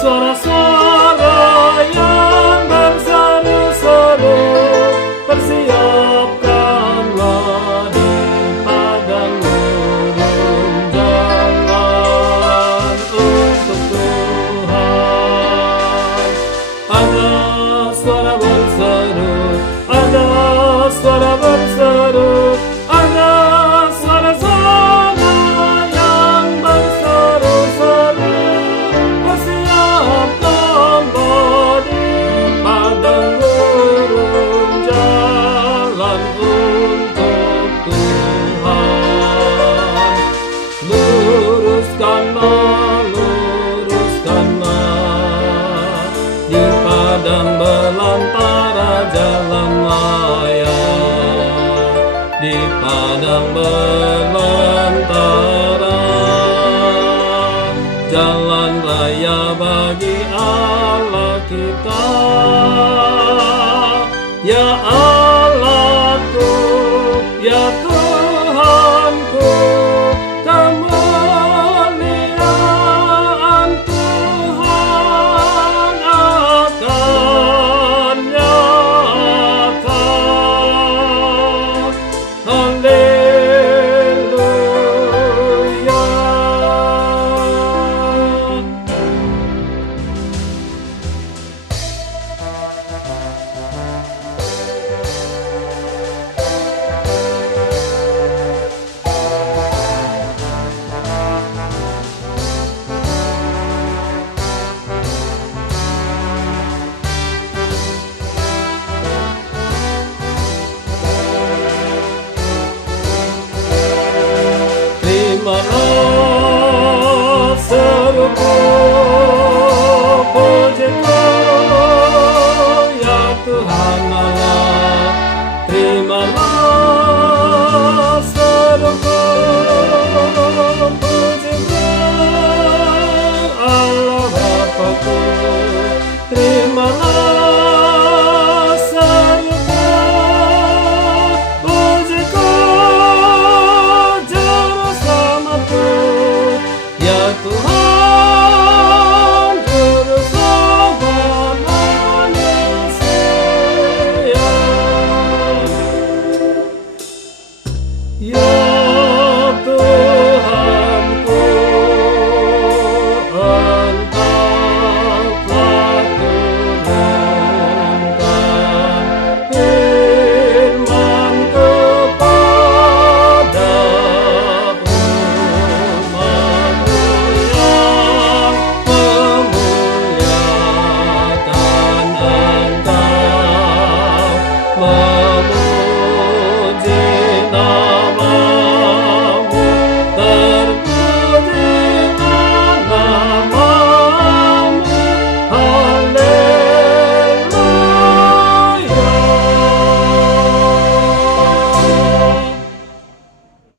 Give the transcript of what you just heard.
Suara-suara yang berseru-seru, persiapkanlah di padang gurun jalan untuk Tuhan. Ada suara berseru, ada suara berseru, ada suara-suara yang berseru-seru, persiapkanlah di padang gurun jalan untuk Tuhan. Luruskanlah, luruskanlah di padang belantara jalan raya, di padang belantara jalan raya bagi Allah kita. Ya Allahku, ya Tuhan